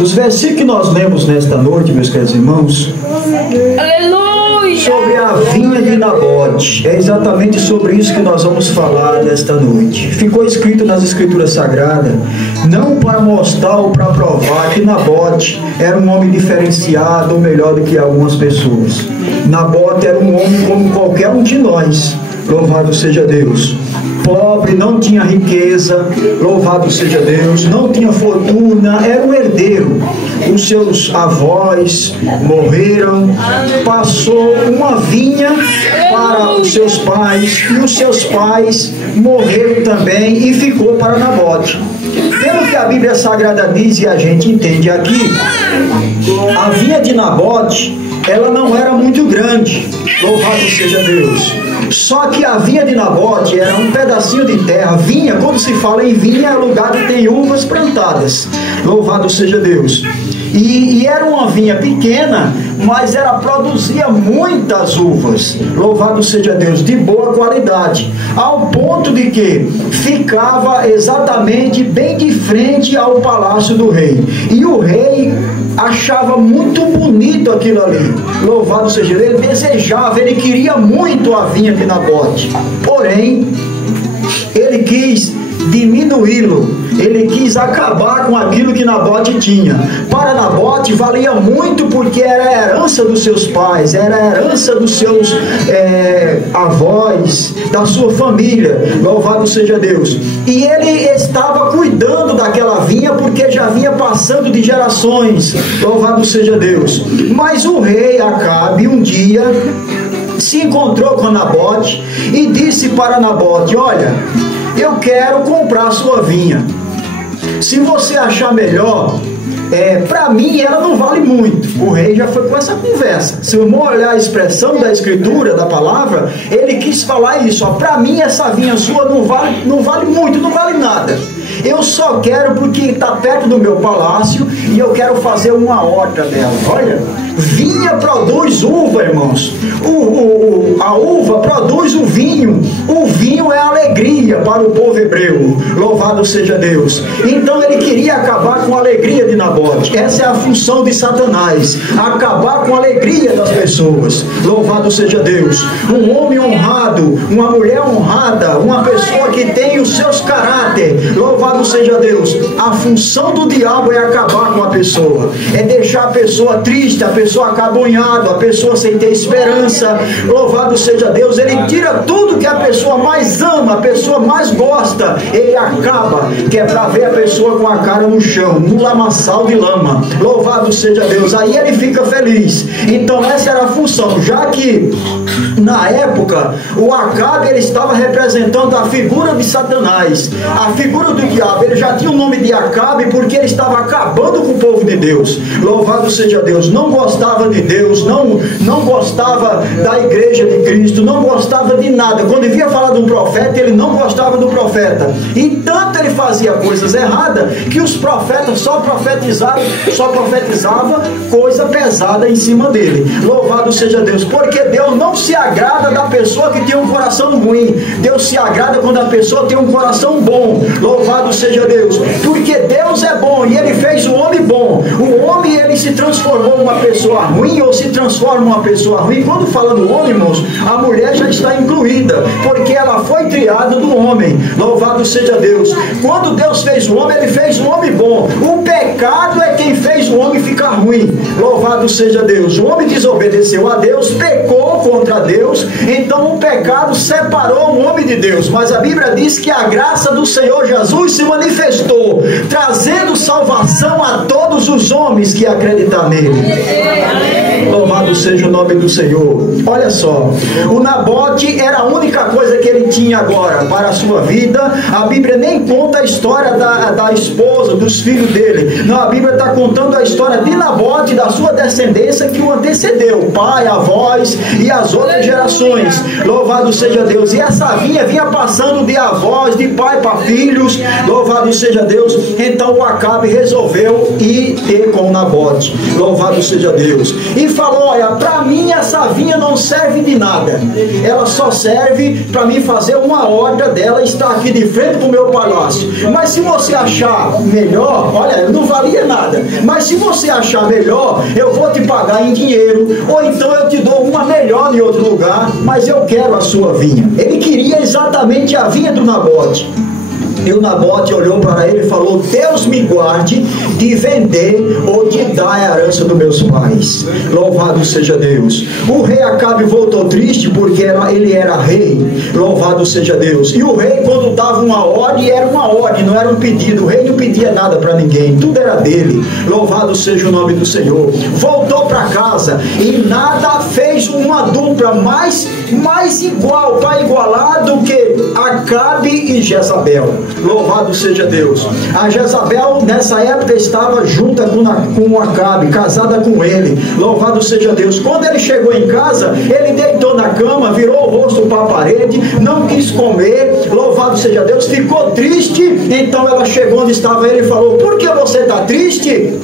Os versículos que nós lemos nesta noite, meus queridos irmãos, Aleluia! sobre a vinha de Nabote, é exatamente sobre isso que nós vamos falar nesta noite. Ficou escrito nas Escrituras Sagradas, não para mostrar ou para provar que Nabote era um homem diferenciado ou melhor do que algumas pessoas. Nabote era um homem como qualquer um de nós, louvado seja Deus. Pobre, não tinha riqueza, louvado seja Deus, não tinha fortuna, era um herdeiro. Os seus avós morreram, passou uma vinha para os seus pais, e os seus pais morreram também, e ficou para Nabote. Pelo que a Bíblia Sagrada diz, e a gente entende aqui, a vinha de Nabote, ela não era muito grande, louvado seja Deus. Só que a vinha de Nabote era um pedacinho de terra. Vinha, quando se fala em vinha, é lugar que tem uvas plantadas, louvado seja Deus. E era uma vinha pequena, mas ela produzia muitas uvas, louvado seja Deus, de boa qualidade, ao ponto de que ficava exatamente bem de frente ao palácio do rei, e o rei achava muito bonito aquilo ali, louvado seja Deus. Ele desejava, ele queria muito a vinha de Nabote, porém ele quis diminuí-lo, ele quis acabar com aquilo que Nabote tinha. Para Nabote valia muito, porque era a herança dos seus pais, era a herança dos seus avós, da sua família, louvado seja Deus. E ele estava cuidando daquela vinha, porque já vinha passando de gerações, louvado seja Deus. Mas o rei Acabe um dia se encontrou com Nabote e disse para Nabote: olha, eu quero comprar a sua vinha. Se você achar melhor, para mim ela não vale muito. O rei já foi com essa conversa. Se eu olhar a expressão da escritura, da palavra, ele quis falar isso: para mim essa vinha sua não vale muito, não vale nada. Eu só quero porque está perto do meu palácio e eu quero fazer uma horta dela. Olha, vinha produz uva, irmãos. A uva produz o vinho. O vinho é alegria para o povo hebreu, louvado seja Deus. Então ele queria acabar com a alegria de Nabote. Essa é a função de Satanás, acabar com a alegria das pessoas, louvado seja Deus. Um homem honrado, uma mulher honrada, uma pessoa que tem os seus caráter, louvado seja Deus. A função do diabo é acabar com a pessoa, é deixar a pessoa triste, a pessoa acabonhada, a pessoa sem ter esperança, louvado seja Deus. Ele tira tudo que a pessoa mais ama, a pessoa mais gosta, ele acaba, que é para ver a pessoa com a cara no chão, no lamaçal de lama, louvado seja Deus. Aí ele fica feliz. Então essa era a função, já que na época o Acabe, ele estava representando a figura de Satanás, a figura do diabo. Ele já tinha o nome de Acabe porque ele estava acabando com o povo de Deus, louvado seja Deus. Não gostava de Deus, não gostava da igreja de Cristo, não gostava de nada. Quando via falar de um profeta, ele não gostava do profeta, e tanto ele fazia coisas erradas que os profetas só profetizava coisa pesada em cima dele, louvado seja Deus. Porque Deus não se agrada da pessoa que tem um coração ruim, Deus se agrada quando a pessoa tem um coração bom, louvado seja Deus. Porque Deus é bom e ele fez o homem bom. O homem, ele se transformou uma pessoa ruim, ou se transforma uma pessoa ruim. Quando fala do homem, irmãos, a mulher já está incluída, porque ela foi criada do homem, louvado seja Deus. Quando Deus fez o homem, ele fez o homem bom. O pecado é quem fez o homem ficar ruim, louvado seja Deus. O homem desobedeceu a Deus, pecou contra Deus, então o pecado separou o homem de Deus. Mas a Bíblia diz que a graça do Senhor Jesus se manifestou, trazendo salvação a todos os homens que acreditam nele. Louvado seja o nome do Senhor. Olha só, o Nabote era a única coisa que ele tinha agora para a sua vida. A Bíblia nem conta a história da esposa, dos filhos dele. Não, a Bíblia está contando a história de Nabote, da sua descendência que o antecedeu, pai, avós e as outras gerações, louvado seja Deus. E essa vinha passando de avós, de pai para filhos, louvado seja Deus. Então o Acabe resolveu ir ter com o Nabote, louvado seja Deus. E falou: olha, para mim essa vinha não serve de nada, ela só serve para mim fazer uma horta dela, está aqui de frente para o meu palácio. Mas se você achar melhor, olha, não valia nada, mas se você achar melhor, eu vou te pagar em dinheiro, ou então eu te dou uma melhor em outro lugar, mas eu quero a sua vinha. Ele queria exatamente a vinha do Nabote. E o Nabote olhou para ele e falou: Deus me guarde de vender ou de dar a herança dos meus pais. Louvado seja Deus. O rei Acabe voltou triste porque ele era rei. Louvado seja Deus. E o rei, quando dava uma ordem, era uma ordem, não era um pedido. O rei não pedia nada para ninguém, tudo era dele. Louvado seja o nome do Senhor. Voltou para casa e nada fez uma dupla mais igual, para igualar do que Acabe e Jezabel. Louvado seja Deus. A Jezabel nessa época estava junta com Acabe, casada com ele. Louvado seja Deus. Quando ele chegou em casa, ele deitou na cama, virou o rosto para a parede, não quis comer. Louvado seja Deus. Ficou triste. Então ela chegou onde estava ele e falou: por que você está triste?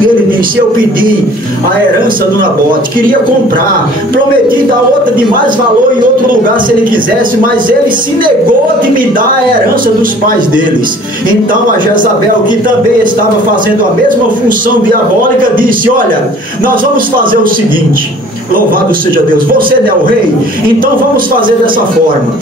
E ele disse: eu pedi a herança do Nabote, queria comprar, prometi dar outra de mais valor em outro lugar se ele quisesse, mas ele se negou de me dar a herança dos pais deles. Então a Jezabel, que também estava fazendo a mesma função diabólica, disse: olha, nós vamos fazer o seguinte. Louvado seja Deus. Você não é o rei? Então vamos fazer dessa forma.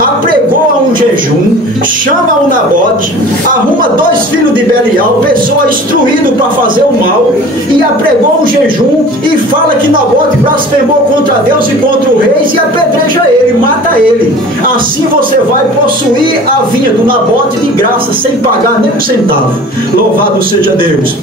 Apregou um jejum, chama o Nabote, arruma 2 filhos de Belial, pessoa instruída para fazer o mal, e apregou um jejum e fala que Nabote blasfemou contra Deus e contra o rei, e apedreja ele, mata ele. Assim você vai possuir a vinha do Nabote de graça, sem pagar nem um centavo. Louvado seja Deus.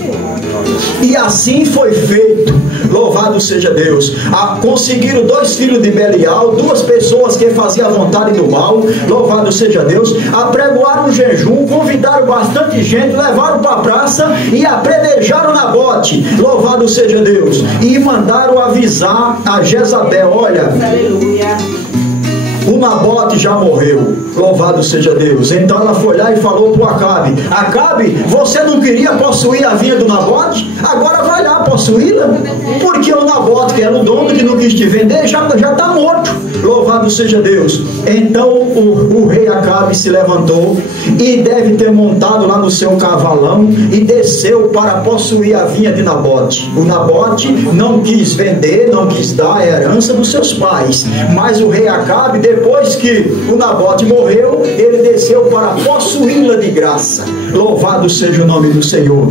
E assim foi feito. Louvado seja Deus. Conseguiram 2 filhos de Belial, 2 pessoas que faziam a vontade do mal. Louvado seja Deus. Apregoaram um jejum, convidaram bastante gente, levaram para a praça e apedrejaram Nabote. Louvado seja Deus. E mandaram avisar a Jezabel: olha, o Nabote já morreu. Louvado seja Deus. Então ela foi lá e falou para o Acabe: Acabe, você não queria possuir a vinha do Nabote? Agora vai lá possuí-la, porque o Nabote, que era o dono, que não quis te vender, já está morto. Louvado seja Deus. Então o rei Acabe se levantou e deve ter montado lá no seu cavalão e desceu para possuir a vinha de Nabote. O Nabote não quis vender, não quis dar a herança dos seus pais, mas o rei Acabe, depois que o Nabote morreu, ele desceu para possuí-la de graça. Louvado seja o nome do Senhor.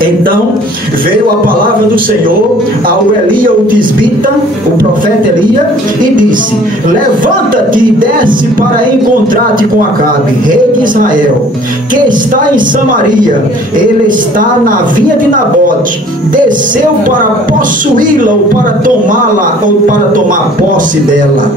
Então veio a palavra do Senhor ao Elias o tisbita, o profeta Elias, e disse: levanta-te e desce para encontrar-te com Acabe, rei de Israel, que está em Samaria. Ele está na vinha de Nabote, desceu para possuí-la, ou para tomá-la, ou para tomar posse dela.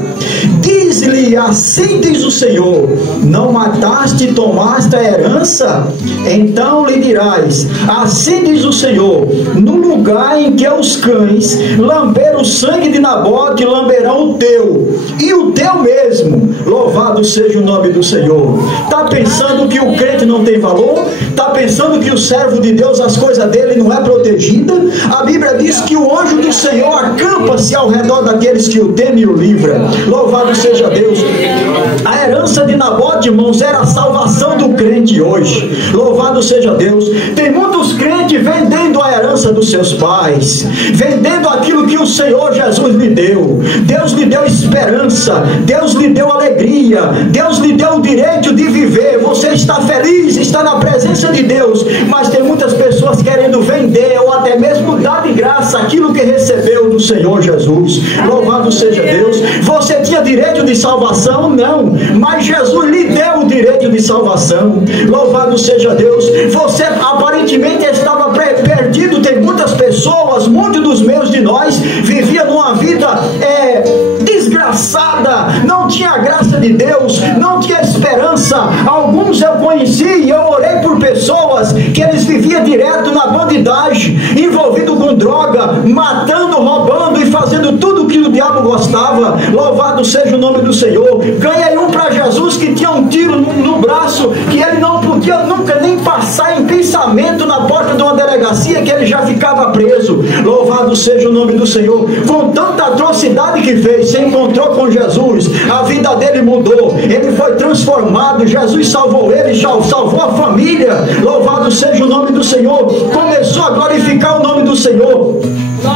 Diz-lhe: assim diz o Senhor, não mataste e tomaste a herança? Então lhe dirás: assim diz o Senhor, no lugar em que os cães lamberam o sangue de Nabote, lamberão o teu, e o teu mesmo. Louvado seja o nome do Senhor. Está pensando que o crente não tem valor? Está pensando que o servo de Deus, as coisas dele não é protegida? A Bíblia diz que o anjo do Senhor acampa-se ao redor daqueles que o temem e o livra. Louvado seja Deus. A herança de Nabote, irmãos, era a salvação do crente hoje. Louvado seja Deus. Tem muitos crentes vendendo a herança dos seus pais, vendendo aquilo que o Senhor Jesus lhe deu. Deus lhe deu esperança, Deus lhe deu alegria, Deus lhe deu o direito de viver. Você está feliz, está na presença de Deus, mas tem muitas pessoas querendo vender ou até mesmo dar de graça aquilo que recebeu do Senhor Jesus. Louvado seja Deus. Você tinha direito de salvação? Não, mas Jesus lhe deu o direito de salvação. Louvado seja Deus. Você aparentemente estava perdido. Tem muitas pessoas, muitos de nós viviam numa vida desgraçada, não tinha a graça de Deus, não tinha esperança. Alguns eu conheci e eu orei por pessoas que eles viviam direto na bandidagem, envolvido com droga, matando, roubando e fazendo tudo o que o diabo gostava. Louvado seja o nome do Senhor. Ganhei um para Jesus Jesus que tinha um tiro no braço, que ele não podia nunca nem passar em pensamento na porta de uma delegacia, que ele já ficava preso. Louvado seja o nome do Senhor. Com tanta atrocidade que fez, se encontrou com Jesus, a vida dele mudou, ele foi transformado, Jesus salvou ele, salvou a família. Louvado seja o nome do Senhor. Começou a glorificar o nome do Senhor.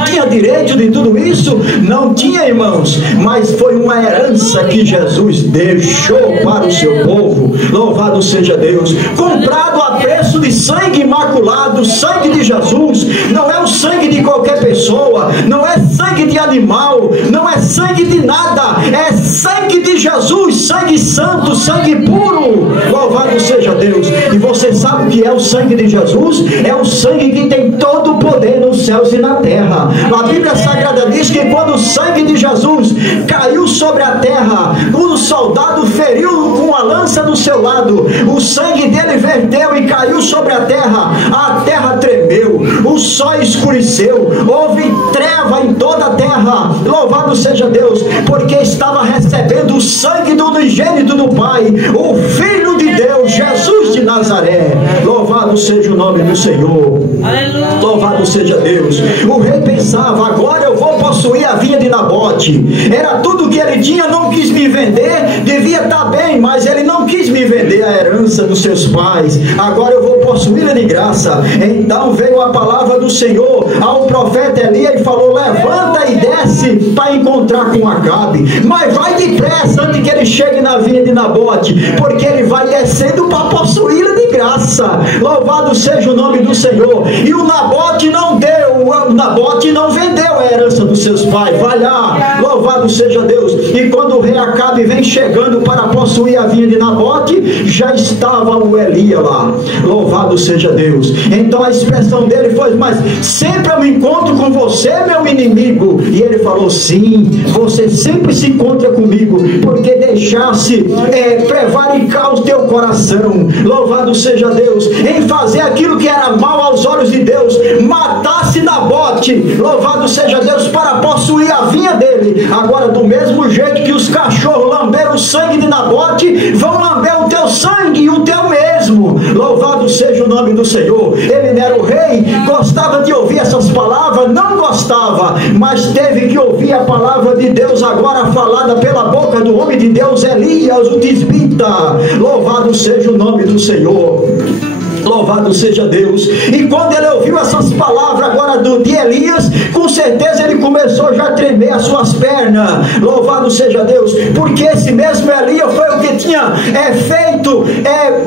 Tinha direito de tudo isso? Não tinha, irmãos, mas foi uma herança que Jesus deixou para o seu povo. Louvado seja Deus. Comprado a preço de sangue imaculado, sangue de Jesus. Não é o sangue de qualquer pessoa, não é sangue de animal, não é sangue de nada, é sangue de Jesus, sangue santo, sangue puro. Louvado seja Deus. E você sabe o que é o sangue de Jesus? É o sangue que tem todo o poder nos céus e na terra. A Bíblia Sagrada diz que quando o sangue de Jesus caiu sobre a terra, o soldado feriu com a lança do seu lado, o sangue dele verteu e caiu sobre a terra tremeu, o sol escureceu, houve treva em toda a terra. Louvado seja Deus, porque estava recebendo o sangue do unigênito do Pai, o Filho de Deus, Jesus de Nazaré. Louvado seja o nome do Senhor. Louvado seja Deus. O rei pensava: agora eu vou possuir a vinha de Nabote. Era tudo que ele tinha, não quis me vender, devia estar bem, mas ele não quis me vender a herança dos seus pais. Agora eu vou possuí-la de graça. Então veio a palavra do Senhor ao profeta Elias e falou: levanta e desce para encontrar com Acabe, mas vai depressa antes que ele chegue na vinha de Nabote, porque ele vai descendo para possuí-la de graça. Louvado seja o nome do Senhor. E o Nabote não deu, o Nabote não vendeu a herança dos seus pais. Vai lá, louvado seja Deus. E quando o rei Acabe vem chegando para possuir a vinha de Nabote, já estava o Elias lá. Louvado seja Deus. Então a expressão dele foi: mas sempre eu me encontro com você, meu inimigo. E ele falou: sim, você sempre se encontra comigo, porque deixasse prevaricar o teu coração. Louvado seja Deus, em fazer aquilo que era mal aos olhos de Deus, matasse Nabote. Louvado seja Deus, para possuir a vinha dele. Agora, do mesmo jeito que os cachorros lamberam o sangue de Nabote, vão lamber o teu sangue e o teu mesmo. Louvado seja o nome do Senhor. Ele não era o rei, gostava de ouvir essas palavras? Não gostava, mas teve que ouvir a palavra de Deus agora falada pela boca do homem de Deus, Elias, o tisbita. Louvado seja o nome do Senhor. Louvado seja Deus. E quando ele ouviu essas palavras agora de Elias, com certeza ele começou já a tremer as suas pernas. Louvado seja Deus, porque esse mesmo Elias foi o que tinha feito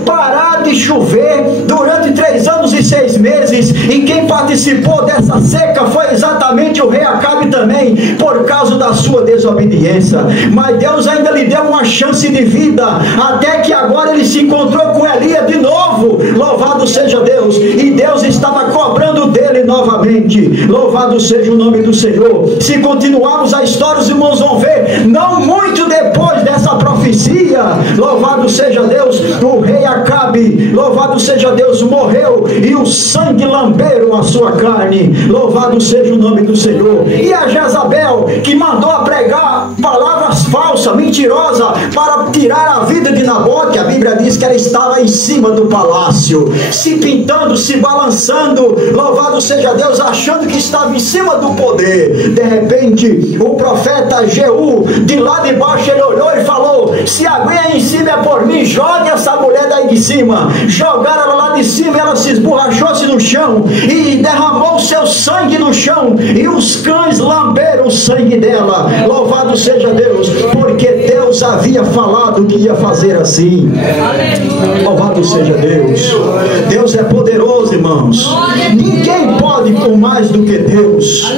parar de chover durante 3 anos e 6 meses. E quem participou dessa seca foi exatamente o rei Acabe também, por causa da sua desobediência. Mas Deus ainda lhe deu uma chance de vida, até que agora ele se encontrou com Elias de novo. Louvado seja Deus. E Deus estava cobrando dele novamente. Louvado seja o nome do Senhor. Se continuarmos a história, os irmãos vão ver, não muito depois dessa profecia, louvado seja Deus, o rei Acabe, louvado seja Deus, morreu e o sangue lamberam a sua carne. Louvado seja o nome do Senhor. E a Jezabel, que mandou a pregar palavras falsas, mentirosas, para tirar a vida de Nabote, a Bíblia diz que ela estava em cima do palácio, se pintando, se balançando, louvado seja Deus, achando que estava em cima do poder. De repente, o profeta Jeú, de lá de baixo, ele olhou e falou: se a aguinha aí em cima é por mim, jogue essa mulher daí de cima. Jogaram ela lá de cima, ela se esborrachou-se no chão e derramou o seu sangue no chão, e os cães lamberam o sangue dela. Louvado seja Deus, porque Deus havia falado que ia fazer assim. Louvado seja Deus. Deus é poderoso, irmãos. Ninguém pode por mais do que Deus.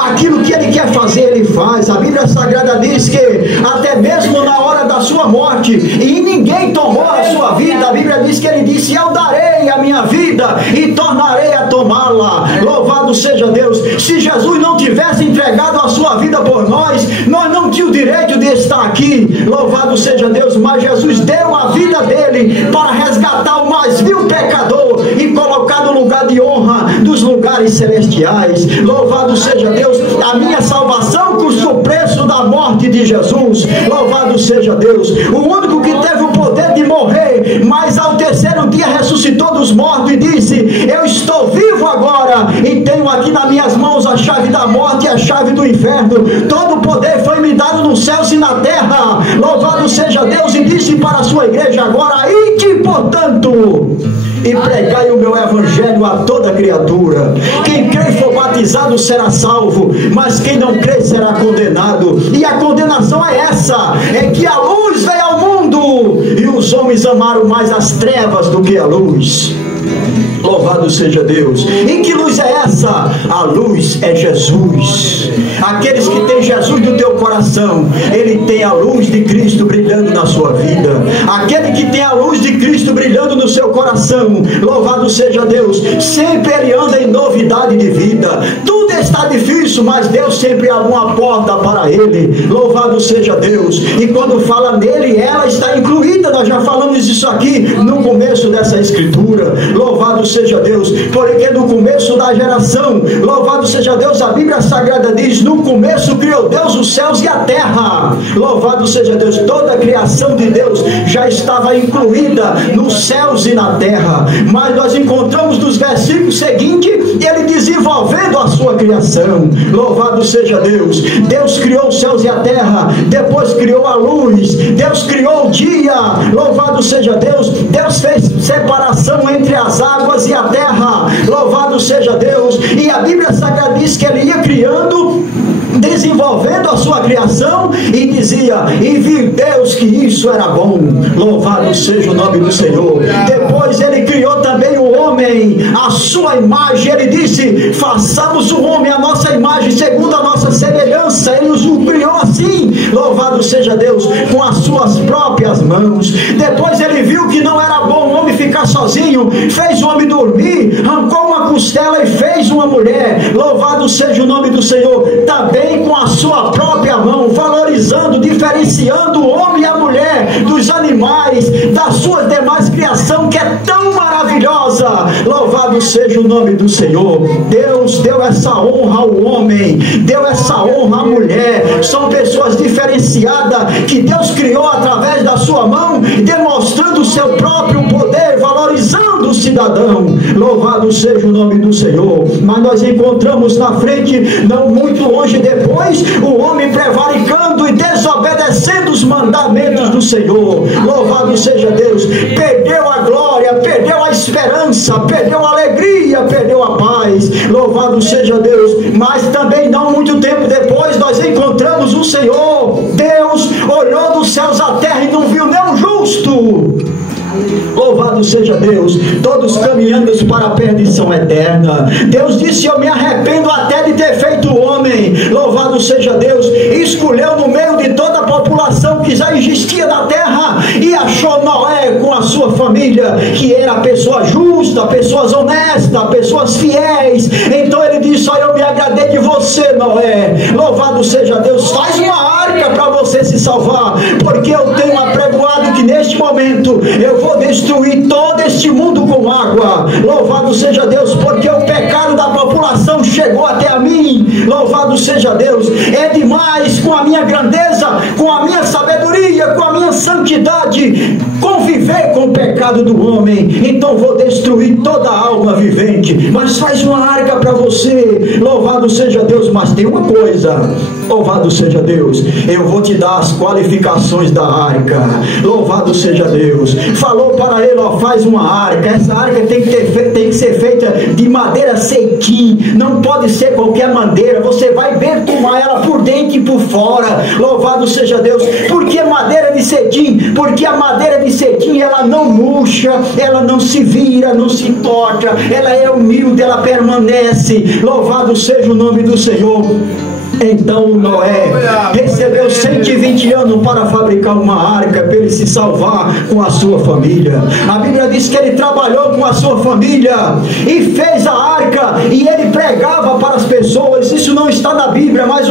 Aquilo que Ele quer fazer, Ele faz. A Bíblia Sagrada diz que até mesmo na hora da sua morte, e ninguém tomou a sua vida, a Bíblia diz que Ele disse: eu darei a minha vida e tornarei a tomá-la. Louvado seja Deus. Se Jesus não tivesse entregado a sua vida por nós, nós não tínhamos o direito de estar aqui. Louvado seja Deus. Mas Jesus deu a vida dele para resgatar o mais vil pecador e colocar no lugar de honra dos lugares celestiais. Louvado seja Deus. A minha salvação custou o preço da morte de Jesus. Louvado seja Deus. O único que teve o poder de morrer, mas ao terceiro dia ressuscitou dos mortos e disse: eu estou vivo agora e tenho aqui nas minhas mãos a chave da morte e a chave do inferno. Todo o poder foi me dado nos céus e na terra. Louvado seja Deus. E disse para a sua igreja agora: ide, portanto, e pregai o meu evangelho a toda criatura. Quem crê e for batizado será salvo, mas quem não crê será condenado. E a condenação é essa: é que a luz veio ao mundo e os homens amaram mais as trevas do que a luz. Louvado seja Deus. E que luz é essa? A luz é Jesus. Aqueles que têm Jesus no teu coração, ele tem a luz de Cristo brilhando na sua vida. Aquele que tem a luz de Cristo brilhando no seu coração, louvado seja Deus, sempre ele anda em novidade de vida. Tudo está difícil, mas Deus sempre abre uma porta para ele. Louvado seja Deus. E quando fala nele, ela está incluída. Nós já falamos isso aqui no começo dessa escritura. Louvado seja Deus, porque no começo da geração, louvado seja Deus, a Bíblia Sagrada diz: no começo criou Deus os céus e a terra. Louvado seja Deus, toda a criação de Deus já estava incluída nos céus e na terra. Mas nós encontramos nos versículos seguintes ele desenvolvendo a sua criação. Louvado seja Deus. Deus criou os céus e a terra, depois criou a luz, Deus criou o dia. Louvado seja Deus. Deus fez separação entre as águas e a terra. Louvado seja Deus. E a Bíblia Sagrada diz que ele ia criando, desenvolvendo a sua criação, e dizia: e viu Deus que isso era bom. Louvado seja o nome do Senhor. Depois ele criou também o homem, a sua imagem. Ele disse: façamos o homem a nossa imagem, segundo a nossa semelhança. Ele os criou assim, louvado seja Deus, com as suas próprias mãos. Depois ele viu que não era bom o homem ficar sozinho, fez o homem dormir, arrancou uma costela e fez uma mulher. Louvado seja o nome do Senhor. Também com a sua própria mão, valorizando, diferenciando o homem e a mulher dos animais, das suas demais criação, que é tão maravilhosa. Louvado seja o nome do Senhor. Deus deu essa honra ao homem, deu essa honra à mulher. São pessoas diferenciadas que Deus criou através da sua mão, demonstrando o seu próprio poder, valorizando o cidadão. Louvado seja o nome do Senhor. Mas nós encontramos na frente, não muito longe depois, o homem prevaricando e desobedecendo os mandamentos do Senhor. Louvado seja Deus. Perdeu a glória, perdeu a esperança, perdeu a alegria, perdeu a paz. Louvado seja Deus. Mas também não muito tempo depois nós encontramos o Senhor. Deus olhou dos céus à terra e não viu nenhum justo. Louvado seja Deus. Todos caminhando para a perdição eterna. Deus disse: eu me arrependo até de ter feito o homem. Louvado seja Deus. Escolheu no meio de toda a população que já existia na terra, e achou Noé com a sua família, que era pessoa justa, pessoas honestas, pessoas fiéis. Então ele disse: olha, eu me agradei de você, Noé. Louvado seja Deus. Faz uma arca para você se salvar, porque eu tenho apregoado que neste momento eu vou destruir todo este mundo com água. Louvado seja Deus, porque o pecado da população chegou até a mim. Louvado seja Deus. É demais com a minha grandeza, com a minha sabedoria, com a minha santidade, conviver com o pecado do homem. Então vou destruir toda a alma vivente. Mas faz uma arca para você. Louvado seja Deus. Mas tem uma coisa, louvado seja Deus, eu vou te dar as qualificações da arca. Louvado seja Deus. Falou para ele: ó, faz uma arca. Essa arca tem que ser feita de madeira cetim, não pode ser qualquer madeira. Você vai bertumar ela por dentro e por fora. Louvado seja Deus. Por que madeira de cetim? Porque a madeira de cetim, ela não murcha, ela não se vira, não se torta, ela é humilde, ela permanece. Louvado seja o nome do Senhor. Então Noé recebeu 120 anos para fabricar uma arca para ele se salvar com a sua família. A Bíblia diz que ele trabalhou com a sua família e fez a arca, e ele pregava para as pessoas pessoas, isso não está na Bíblia, mas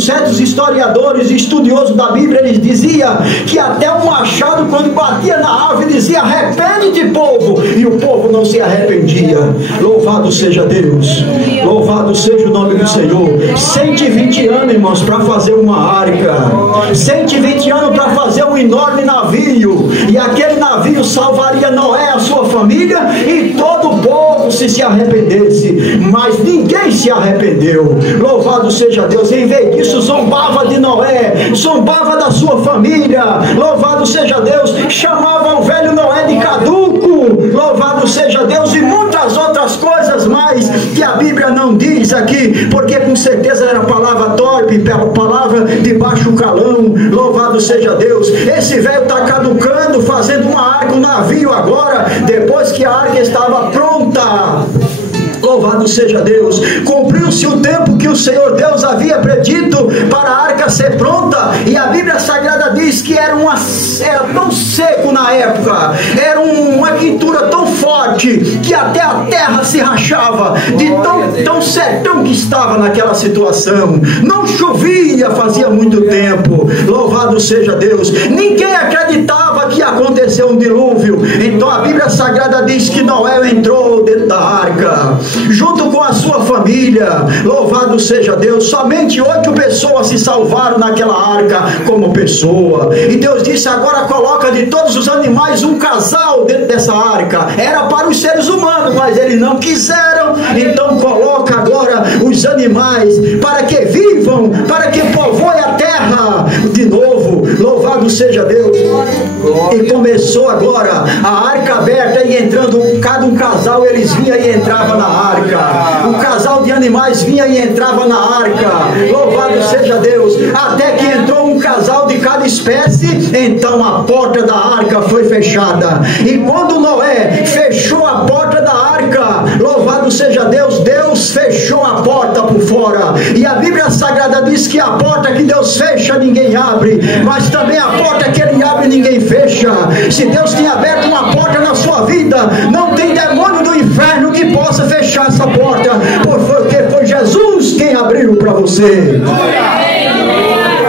certos historiadores e estudiosos da Bíblia, eles diziam que até o machado, quando batia na árvore, dizia: arrepende-te, povo, e o povo não se arrependia. Louvado seja Deus, louvado seja o nome do Senhor. 120 anos, irmãos, para fazer uma arca, 120 anos para fazer um enorme navio, e aquele navio salvaria Noé, a sua família e todo o povo se arrependesse, mas ninguém se arrependeu. Louvado seja Deus. Em vez disso, zombava de Noé, zombava da sua família. Louvado seja Deus. Chamava o velho Noé de caduco. Louvado seja Deus. E muitas outras coisas mais que a Bíblia não diz aqui, porque com certeza era palavra torpe, palavra de baixo calão. Louvado seja Deus. Esse velho está caducando, fazendo uma arca, um navio agora, depois que a arca estava pronta. Louvado seja Deus. Cumpriu-se o tempo que o Senhor Deus havia predito para a arca ser pronta, e a Bíblia Sagrada diz que era tão seco na época, era uma quintura tão forte que até a terra se rachava de tão sertão que estava naquela situação. Não chovia fazia muito tempo. Louvado seja Deus. Ninguém acreditava que ia acontecer um dilúvio. Então a Bíblia Sagrada diz que Noé entrou dentro da arca junto com a sua família. Louvado seja Deus. Somente 8 pessoas se salvaram naquela arca como pessoa. E Deus disse: agora coloca de todos os animais um casal dentro dessa arca. Era para os seres humanos, mas eles não quiseram. Então coloca agora os animais para que vivam, para que povoem a terra de novo. Louvado seja Deus. E começou agora a arca aberta, e entrando cada um casal, eles vinham e entravam na arca. O casal de animais vinha e entrava na arca. Louvado seja Deus. Até que entrou um casal de cada espécie, então a porta da arca foi fechada. E quando Noé fechou a porta da arca, louvado seja Deus, Deus fechou a porta por fora. E a Bíblia Sagrada diz que a porta que Deus fecha, ninguém abre, mas também a porta que Ele abre, ninguém fecha. Se Deus tem aberto uma porta na sua vida, não tem demônio do inferno que possa fechar essa porta, porque foi Jesus quem abriu para você.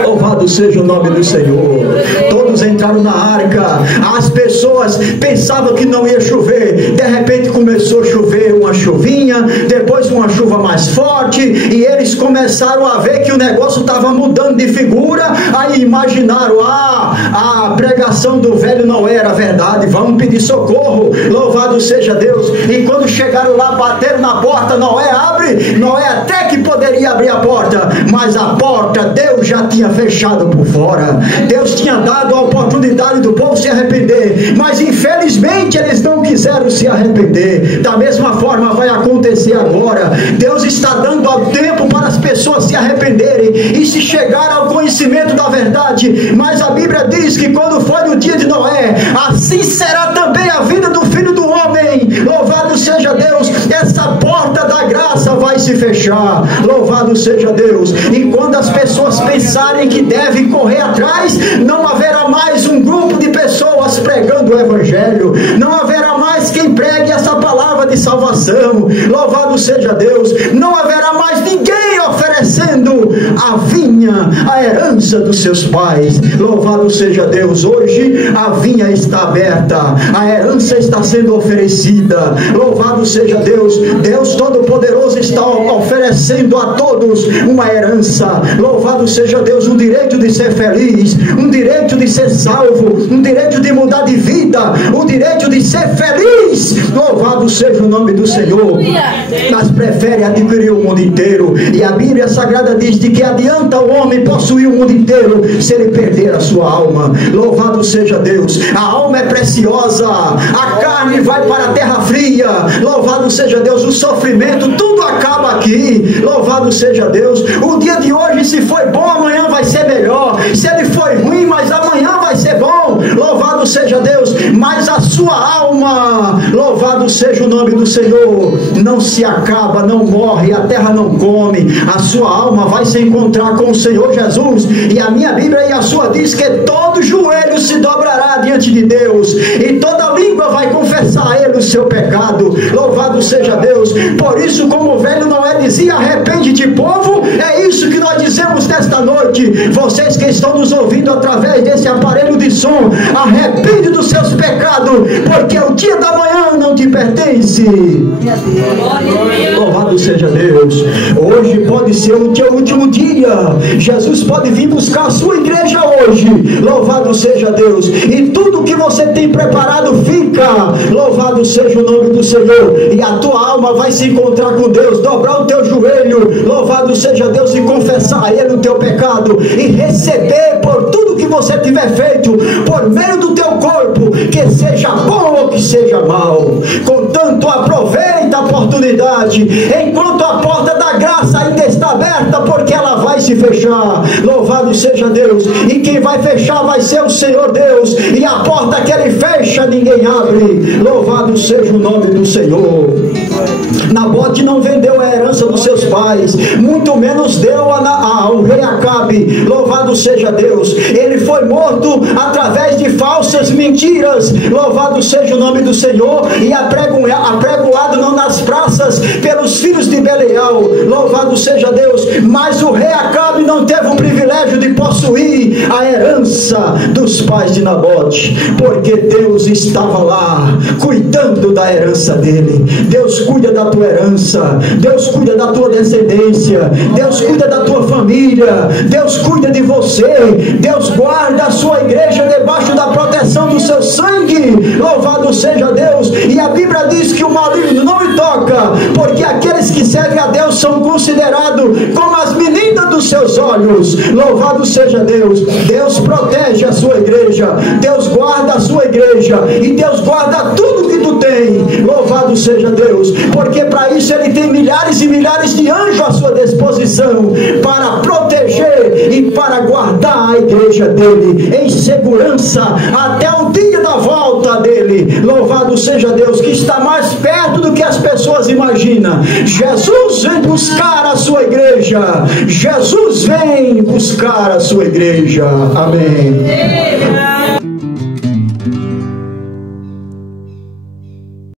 Louvado seja o nome do Senhor. Todos entraram na arca. As pessoas pensavam que não ia chover. De repente começou a chover uma chuvinha, depois uma chuva mais forte, e eles começaram a ver que o negócio estava mudando de figura. Aí imaginaram: a pregação do velho não era verdade, vamos pedir socorro. Louvado seja Deus. E quando chegaram lá, bateram na porta, Noé abre. Noé até que poderia abrir a porta, mas a porta Deus já tinha fechado por fora. Deus tinha dado a oportunidade do povo se arrepender, mas infelizmente eles não quiseram se arrepender. Da mesma forma vai acontecer agora. Deus está dando tempo para as pessoas se arrependerem e se chegar ao conhecimento da verdade, mas a Bíblia diz que quando foi no dia de Noé, assim será também a vida do Filho do Homem. Louvado seja Deus. Essa porta da graça vai se fechar. Louvado seja Deus. E quando as pessoas pensarem que devem correr atrás, não haverá mais um grupo de pessoas pregando o Evangelho, não haverá mais quem pregue essa palavra de salvação. Louvado seja Deus. Não haverá mais ninguém oferecendo a vinha, a herança dos seus pais. Louvado seja Deus. Hoje a vinha está aberta, a herança está sendo oferecida. Louvado seja Deus. Deus Todo-Poderoso está oferecendo a todos uma herança. Louvado seja Deus. Um direito de ser feliz, um direito de ser salvo, um direito de mudar de vida, o direito de ser feliz. Louvado seja o nome do Senhor. Mas prefere adquirir o mundo inteiro. E a Bíblia Sagrada diz de que adianta o homem possuir o mundo inteiro se ele perder a sua alma. Louvado seja Deus. A alma é preciosa, a carne vai para a terra fria. Louvado seja Deus. O sofrimento, tudo acaba aqui. Louvado seja Deus. O dia de hoje, se foi bom, amanhã vai ser melhor. Se ele foi ruim, mas amanhã vai ser bom. Louvado seja Deus. Mas a sua alma, louvado Louvado seja o nome do Senhor. Não se acaba, não morre, a terra não come, a sua alma vai se encontrar com o Senhor Jesus. E a minha Bíblia e a sua diz que todo joelho se dobrará diante de Deus e toda língua vai confessar a Ele o seu pecado. Louvado seja Deus. Por isso, como o velho Noé dizia, arrepende-te, povo. É isso que nós dizemos nesta noite. Vocês que estão nos ouvindo através desse aparelho de som, arrepende dos seus pecados, porque o dia da manhã não te pertence. Louvado seja Deus. Hoje pode ser o teu último dia. Jesus pode vir buscar a sua igreja hoje. Louvado seja Deus. E tudo que você tem preparado fica. Louvado seja o nome do Senhor. E a tua alma vai se encontrar com Deus, dobrar o teu joelho, louvado seja Deus, e confessar a Ele o teu pecado e receber por tudo que você tiver feito por meio do teu corpo, que seja bom ou que seja mal. Contanto, aproveita a oportunidade enquanto a porta da graça ainda está aberta, porque ela vai se fechar. Louvado seja Deus. E quem vai fechar vai ser o Senhor Deus, e a porta que Ele fecha ninguém abre. Louvado seja o nome do Senhor. Nabote não vendeu a herança dos seus pais, muito menos deu ao rei Acabe. Louvado seja Deus. Ele foi morto através de falsas mentiras. Louvado seja o nome do Senhor. E apregoado não nas praças pelos filhos de Belial. Louvado seja Deus. Mas o rei Acabe não teve o privilégio de possuir a herança dos pais de Nabote, porque Deus estava lá cuidando da herança dele. Deus cuida da tua herança, Deus cuida da tua descendência, Deus cuida da tua família, Deus cuida de você, Deus guarda a sua igreja debaixo da proteção do seu sangue. Louvado seja Deus. E a Bíblia diz que o maligno não lhe toca, porque aqueles que servem a Deus são considerados como as meninas dos seus olhos. Louvado seja Deus. Deus protege a sua igreja, Deus guarda a sua igreja, e Deus guarda tudo que tu tem. Louvado seja Deus, porque para isso Ele tem milhares e milhares de anjos à sua disposição para proteger e para guardar a igreja dele em segurança até o dia da volta dele. Louvado seja Deus, que está mais perto do que as pessoas imaginam. Jesus vem buscar a sua igreja. Jesus vem buscar a sua igreja. Amém.